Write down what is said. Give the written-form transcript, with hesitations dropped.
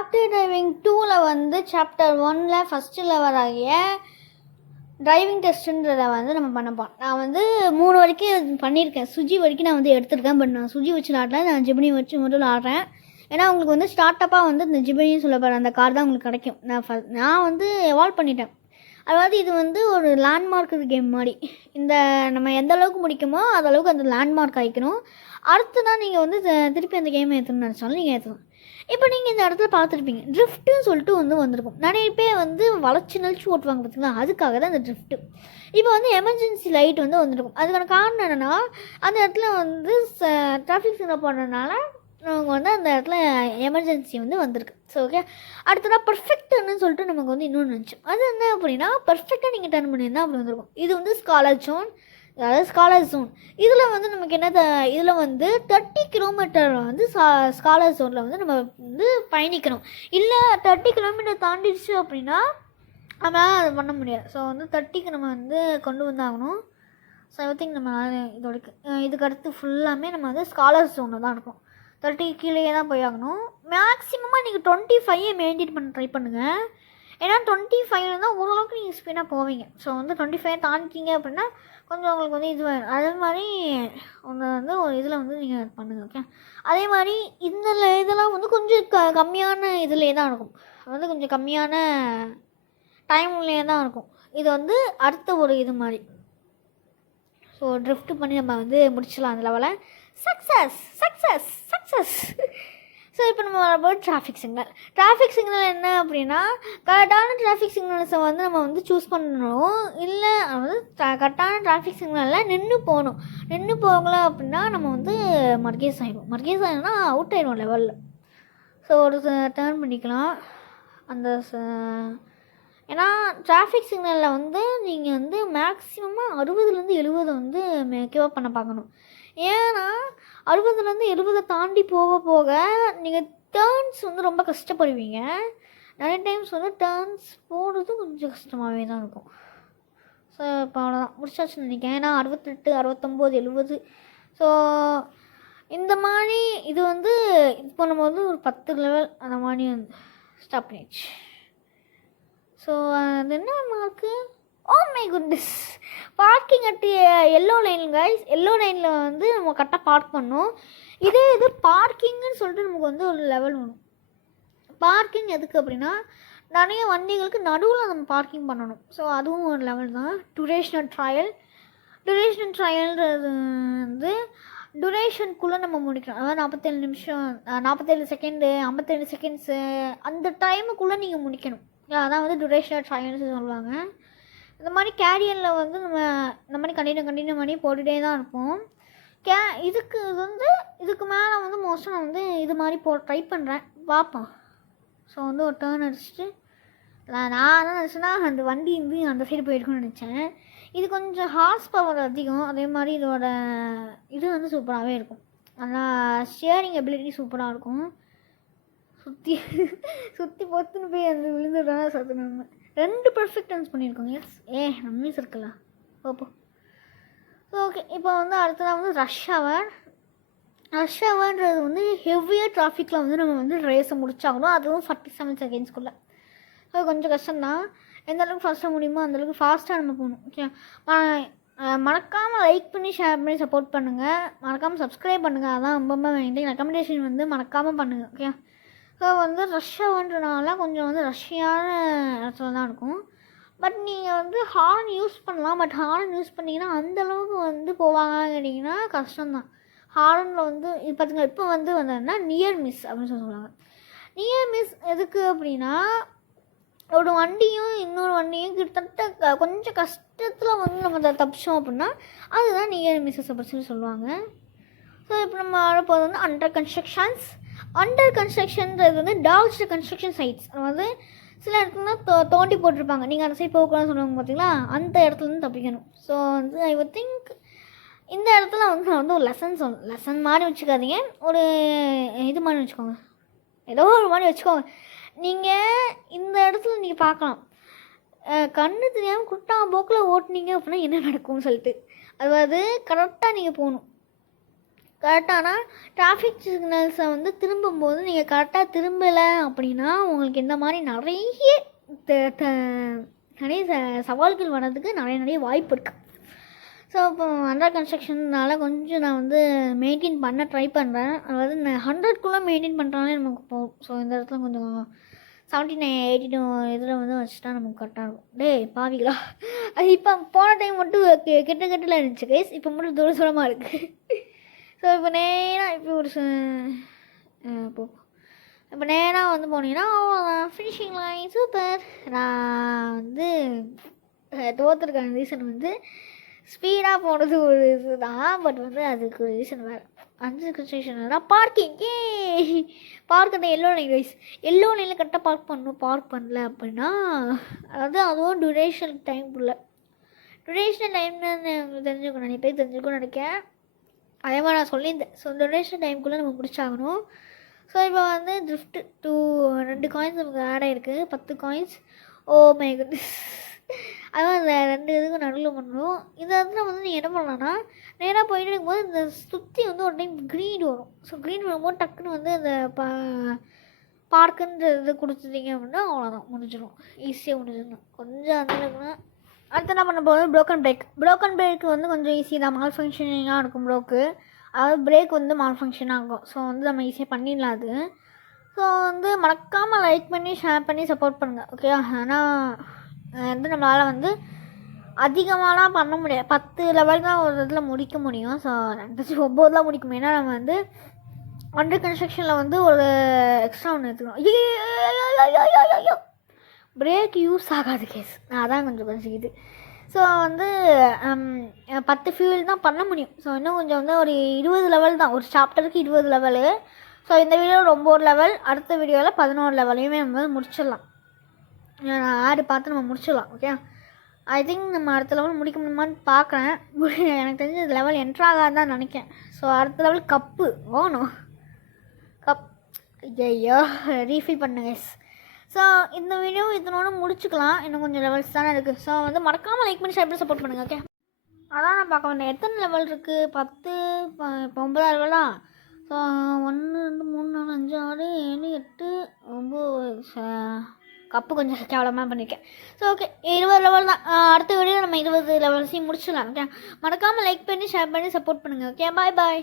Software driving 2ல் வந்து chapter 1ல் ஃபஸ்ட்டு லெவல் ஆகிய டிரைவிங் டெஸ்ட்டுன்றதை வந்து நம்ம பண்ணப்போம். நான் வந்து 3 வரைக்கும் பண்ணியிருக்கேன். சுஜி வரைக்கும் நான் வந்து எடுத்துருக்கேன். பட் நான் சுஜி வச்சு ஆடல, நான் ஜிமினி வச்சு மட்டும் ஆடுறேன். ஏன்னா உங்களுக்கு வந்து ஸ்டார்ட்டப்பாக வந்து இந்த ஜிமினின்னு சொல்லப்படுற அந்த கார் தான் உங்களுக்கு கிடைக்கும். நான் வந்து எவால்வ் பண்ணிட்டேன். அதாவது இது வந்து ஒரு லேண்ட்மார்க் கேம் மாதிரி. இந்த நம்ம எந்த அளவுக்கு முடிக்குமோ அதளவுக்கு அந்த லேண்ட்மார்க் ஆகிக்கணும். அடுத்து தான் நீங்கள் வந்து திருப்பி அந்த கேமை ஏற்றணும்னு நினச்சாலும் நீங்கள் ஏற்றணும். இப்போ நீங்கள் இந்த இடத்துல பார்த்துருப்பீங்க, ட்ரிஃப்ட்டுன்னு சொல்லிட்டு வந்திருக்கும். நிறைய பேர் வந்து வளைச்சி நெளிச்சு ஓட்டுவாங்க பார்த்தீங்களா, அதுக்காக தான் இந்த ட்ரிஃப்ட்டு. இப்போ வந்து எமர்ஜென்சி லைட் வந்து வந்திருக்கும். அதுக்கான காரணம் என்னென்னா, அந்த இடத்துல வந்து டிராஃபிக் சிக்னல் போடுறதுனால நமக்கு வந்து அந்த இடத்துல எமர்ஜென்சி வந்து வந்திருக்கு. ஸோ ஓகே, அடுத்ததாக பர்ஃபெக்ட்னு சொல்லிட்டு நமக்கு வந்து இன்னொன்று நினச்சோம். அது என்ன அப்படின்னா, பர்ஃபெக்டாக நீங்கள் டர்ன் பண்ணியிருந்தால் அப்படி வந்திருக்கும். இது வந்து ஸ்காலர் ஜோன், அதாவது ஸ்காலர் ஜோன். இதில் வந்து நமக்கு என்ன, இதில் வந்து 30 கிலோமீட்டர் வந்து ஸ்காலர் ஜோனில் வந்து நம்ம வந்து பயணிக்கணும். இல்லை 30 கிலோமீட்டர் தாண்டிடுச்சு அப்படின்னா நம்மளால் அது பண்ண முடியாது. ஸோ வந்து 30க்கு நம்ம வந்து கொண்டு வந்தாகணும். ஸோ ஐ திங்க் நம்ம இதுக்கு அடுத்து ஃபுல்லாமே நம்ம வந்து ஸ்காலர் ஜோனில் தான் இருக்கும். 30 கீழே தான் போய் ஆகணும். மேக்ஸிமமாக நீங்கள் 25 மெயின்டைன் பண்ண ட்ரை பண்ணுங்கள். ஏன்னா 25 தான் ஓரளவுக்கு நீங்கள் ஸ்பீடாக போவீங்க. ஸோ வந்து 25 தாண்டிட்டீங்க அப்படின்னா கொஞ்சம் உங்களுக்கு வந்து இது அதே மாதிரி ஒன்று வந்து ஒரு இதில் வந்து நீங்கள் பண்ணுங்கள். ஓகே, அதே மாதிரி இதெல்லாம் வந்து கொஞ்சம் கம்மியான இதுலேயே தான் இருக்கும். வந்து கொஞ்சம் கம்மியான டைம்லேயே தான் இருக்கும். இது வந்து அடுத்த ஒரு இது மாதிரி. ஸோ ட்ரிஃப்ட் பண்ணி நம்ம வந்து முடிச்சிடலாம் அந்த லெவலை. Success success success. ஸோ இப்போ நம்ம வரப்போ டிராஃபிக் சிக்னல் என்ன அப்படின்னா, கரெக்டான டிராஃபிக் சிக்னல்ஸை வந்து நம்ம வந்து சூஸ் பண்ணணும். இல்லை வந்து கரெக்டான டிராஃபிக் சிக்னலில் நின்று போகலை அப்படின்னா நம்ம வந்து மர்கேஸ் ஆகிடும்னா அவுட் ஆகிடும் லெவலில். ஸோ ஒரு டர்ன் பண்ணிக்கலாம் அந்த ஏன்னா டிராஃபிக் சிக்னலில் வந்து நீங்கள் வந்து மேக்ஸிமமாக 60லேருந்து 70 வந்து கிவ் பண்ண பார்க்கணும். ஏன்னா 60லேருந்து 70 தாண்டி போக நீங்கள் டேர்ன்ஸ் வந்து ரொம்ப கஷ்டப்படுவீங்க. நிறைய டைம்ஸ் வந்து டேர்ன்ஸ் போடுறது கொஞ்சம் கஷ்டமாகவே தான் இருக்கும். ஸோ இப்போ அவ்வளோதான், முடிச்சாச்சுன்னு நினைக்கிறேன். ஏன்னா 68, 69, 70. ஸோ இந்த மாதிரி இது வந்து இப்போ நம்ம வந்து ஒரு 10 லெவல் அந்த மாதிரி வந்து ஸ்டாப் பண்ணிடுச்சு. ஸோ அது என்ன mark, oh my goodness, parking at yellow line guys. Yellow லைனில் வந்து நம்ம கரெக்டாக பார்க் பண்ணோம். இது பார்க்கிங்னு சொல்லிட்டு நமக்கு வந்து ஒரு லெவல் வேணும். பார்க்கிங் எதுக்கு அப்படின்னா, நிறைய வண்டிகளுக்கு நடுவில் நம்ம பார்க்கிங் பண்ணணும். ஸோ அதுவும் ஒரு லெவல் தான். டூரேஷனல் ட்ரையல்ன்றது வந்து டூரேஷனுக்குள்ளே நம்ம முடிக்கணும். அதாவது 47 நிமிஷம், 47 செகண்டு, 52 செகண்ட்ஸு, அந்த டைமுக்குள்ளே நீங்கள் முடிக்கணும். அதான் வந்து டூரேஷனல் ட்ரையல்ஸ் சொல்லுவாங்க. இந்த மாதிரி கேரியரில் வந்து நம்ம இந்த மாதிரி கண்டினியூ பண்ணி போட்டுகிட்டே தான் இருப்போம். இதுக்கு மேலே வந்து மோஸ்ட்டாக நான் வந்து இது மாதிரி ட்ரை பண்ணுறேன், பார்ப்போம். ஸோ வந்து ஒரு டேர்ன் அடிச்சுட்டு நான் என்ன நினச்சேன்னா, அந்த வண்டி வந்து அந்த சைடு போயிருக்குன்னு நினச்சேன். இது கொஞ்சம் ஹார்ஸ் பவர் அதிகம். அதே மாதிரி இதோட இது வந்து சூப்பராகவே இருக்கும். ஆனால் ஸ்டியரிங் எபிலிட்டி சூப்பராக இருக்கும். சுற்றி பொத்துன்னு போய் அந்த விழுந்துடுறா சத்து. நம்ம 2 பர்ஃபெக்ட் டர்ன்ஸ் பண்ணியிருக்கோங்க. எஸ் நம்ம மிஸ் இருக்கலாம் ஓப்போ. ஸோ ஓகே, இப்போ வந்து அடுத்ததாக வந்து ரஷ் ஹவர்ன்றது வந்து ஹெவியாக டிராஃபிக்கில் வந்து நம்ம வந்து ரேஸை முடிச்சாகணும். அதுவும் 47 செகண்ட்ஸ்குள்ளே. ஸோ கொஞ்சம் கஷ்டம்தான். எந்த அளவுக்கு ஃபாஸ்ட்டாக முடியுமோ அந்தளவுக்கு ஃபாஸ்ட்டாக நம்ம போகணும். ஓகே, மறக்காமல் லைக் பண்ணி ஷேர் பண்ணி சப்போர்ட் பண்ணுங்கள். மறக்காமல் சப்ஸ்கிரைப் பண்ணுங்கள். அதான் ரொம்ப வேண்டிய ரெக்கமெண்டேஷன் வந்து மறக்காமல் பண்ணுங்கள். ஓகே, ஸோ வந்து ரஷ் ஹவர்ன்றனால கொஞ்சம் வந்து ரஷ்ஷியான இடத்துல தான் இருக்கும். பட் நீங்கள் வந்து ஹார்ன் யூஸ் பண்ணலாம். பட் ஹார்ன் யூஸ் பண்ணிங்கன்னா அந்தளவுக்கு வந்து போவாங்கன்னு கேட்டிங்கன்னா கஷ்டம்தான். ஹார்னில் வந்து இது பார்த்துங்க, இப்போ வந்து வந்ததுன்னா நியர் மிஸ் அப்படின்னு சொல்லுவாங்க. நியர் மிஸ் எதுக்கு அப்படின்னா, ஒரு வண்டியும் இன்னொரு வண்டியும் கிட்டத்தட்ட கொஞ்சம் கஷ்டத்தில் வந்து நம்ம தப்பிச்சோம் அப்படின்னா அதுதான் நியர் மிஸ்ஸஸ் அப்படின்னு சொல்லுவாங்க. ஸோ இப்போ நம்ம வரப்போது வந்து அண்டர் கன்ஸ்ட்ரக்ஷன்றது வந்து டாக்ஸ்டு கன்ஸ்ட்ரக்ஷன் சைட்ஸ். வந்து சில இடத்துல தோண்டி போட்டிருப்பாங்க, நீங்கள் அந்த சைட் போகக்கூடாதுன்னு சொல்லுவாங்க பார்த்தீங்களா, அந்த இடத்துலேருந்து தப்பிக்கணும். ஸோ வந்து ஐ திங்க் இந்த இடத்துல வந்து நான் வந்து ஒரு லெசன் மாதிரி வச்சுக்காதீங்க, ஒரு இது மாதிரி வச்சுக்கோங்க, ஏதோ ஒரு மாதிரி வச்சுக்கோங்க. நீங்கள் இந்த இடத்துல நீங்கள் பார்க்கலாம், கண்ணு தெரியாமல் குட்டா போக்கில் ஓட்டுனீங்க அப்படின்னா என்ன நடக்கும்னு சொல்லிட்டு. அதாவது கரெக்டாக நீங்கள் போகணும். கரெக்டானா டிராஃபிக் சிக்னல்ஸை வந்து திரும்பும்போது நீங்கள் கரெக்டாக திரும்பலை அப்படின்னா உங்களுக்கு இந்த மாதிரி நிறைய நிறைய சவால்கள் வர்றதுக்கு நிறைய வாய்ப்பு இருக்குது. ஸோ இப்போ அண்டர் கன்ஸ்ட்ரக்ஷன்னால கொஞ்சம் நான் வந்து மெயின்டைன் பண்ண ட்ரை பண்ணுறேன். அதாவது நான் 100க்குள்ளே மெயின்டைன் பண்ணுறாலே நமக்கு போகும். ஸோ இந்த இடத்துல கொஞ்சம் 79 82 இதில் வந்து வச்சுட்டா நமக்கு கரெக்டாக இருக்கும். பாவிகளா, அது இப்போ போன டைம் மட்டும் கெட்டில் இருந்துச்சு கைஸ், இப்போ மட்டும் தூரமாக இருக்குது. ஸோ இப்போ நேராக இப்போ ஒரு இப்போ நேராக வந்து போனீங்கன்னா ஃபினிஷிங் லைன் சூப்பர். நான் வந்து தோற்றுருக்கான ரீசன் வந்து ஸ்பீடாக போனது ஒரு இது தான், பட் வந்து அதுக்கு ஒரு ரீசன் வேறு. அண்டர் கன்ஸ்ட்ரக்ஷன் பார்க்கிங் பார்க் அந்த எல்லோ லைன் கைஸ், எல்லோ லைனில் கரெக்டாக பார்க் பண்ணணும். பார்க் பண்ணல அப்படின்னா அதாவது அதுவும் டுரேஷன் டைம்குள்ளே டுரேஷன் டைம்னு உங்களுக்கு தெரிஞ்சுக்கணும், நிறைய பேர் தெரிஞ்சுக்கணும்னு நினைக்கிறேன். அதே மாதிரி நான் சொல்லியிருந்தேன். ஸோ டொனேஷன் டைமுக்குள்ளே நம்ம முடிச்சாகணும். ஸோ இப்போ வந்து ட்ரிஃப்ட் 2 காயின்ஸ் நமக்கு ஆட் ஆகிருக்கு, 10 காயின்ஸ். ஓ மை குட்னஸ், அதான் அந்த 2 இதுக்கும் நடுவில் பண்ணணும். இதை வந்து வந்து நீங்கள் என்ன பண்ணலான்னா நேராக போயிட்டு இருக்கும்போது இந்த சுற்றி வந்து ஒரு டைம் க்ரீன் வரும். ஸோ க்ரீன் வரும்போது டக்குன்னு வந்து அந்த பார்க்குன்ற இது கொடுத்துட்டீங்க அப்படின்னா அவ்வளோதான், முடிஞ்சிடும், ஈஸியாக முடிஞ்சிடணும். கொஞ்சம் அந்த அளவுக்குன்னா அடுத்து என்ன பண்ண போகுது ப்ரோக்கன் பிரேக் வந்து கொஞ்சம் ஈஸி தான், மால் ஃபங்க்ஷனிங்காக இருக்கும் ப்ரோக்கு. அதாவது பிரேக் வந்து மால் ஃபங்க்ஷனாக இருக்கும். ஸோ வந்து நம்ம ஈஸியாக பண்ணிடலாம் அது. ஸோ வந்து மறக்காமல் லைக் பண்ணி ஷேர் பண்ணி சப்போர்ட் பண்ணுங்கள், ஓகே. ஆனால் வந்து நம்மளால் வந்து அதிகமாகலாம் பண்ண முடியாது, 10 லெவல் தான் ஒரு இதில் முடிக்க முடியும். ஸோ 9 முடிக்க முடியும். ஏன்னா நம்ம வந்து அண்டர் கன்ஸ்ட்ரக்ஷனில் வந்து ஒரு எக்ஸ்ட்ரா ஒன்று எடுத்துக்கணும். ஐயோ பிரேக் யூஸ் ஆகாது கேஸ், அதான் கொஞ்சம் இது. ஸோ வந்து 10 ஃபியூல் தான் பண்ண முடியும். ஸோ இன்னும் கொஞ்சம் வந்து ஒரு 20 லெவல் தான், ஒரு சாப்டருக்கு 20 லெவலு. ஸோ இந்த வீடியோவில் 9 லெவல், அடுத்த வீடியோவில் 11 லெவலையுமே நம்ம வந்து முடிச்சிடலாம். ஆடு பார்த்து நம்ம முடிச்சிடலாம், ஓகே. ஐ திங்க் நம்ம அடுத்த லெவல் முடிக்க முடியுமான்னு பார்க்குறேன். எனக்கு தெரிஞ்ச லெவல் என்ட்ராகாதான் நினைக்கிறேன். ஸோ அடுத்த லெவல் கப்பு ஓணும், கப் ஐயோ ரீஃபில் பண்ணுங்க. ஸோ இந்த வீடியோ இதனோட முடிச்சுக்கலாம், இன்னும் கொஞ்சம் லெவல்ஸ் தானே இருக்குது. ஸோ வந்து மறக்காமல் லைக் பண்ணி ஷேர் பண்ணி சப்போர்ட் பண்ணுங்கள், ஓகே. அதான் நான் பார்க்க வேண்டிய எத்தனை லெவல் இருக்குது, 10 இப்போ 9 லெவலா. ஸோ 1 2 3 4 5 6 7 8 9 கப்பு கொஞ்சம் கேவலமாக பண்ணியிருக்கேன். ஸோ ஓகே 20 லெவல் தான். அடுத்த வீடியோ நம்ம 20 லெவல்ஸையும் முடிச்சிடலாம், ஓகே. மறக்காமல் லைக் பண்ணி ஷேர் பண்ணி சப்போர்ட் பண்ணுங்கள், ஓகே. பாய்.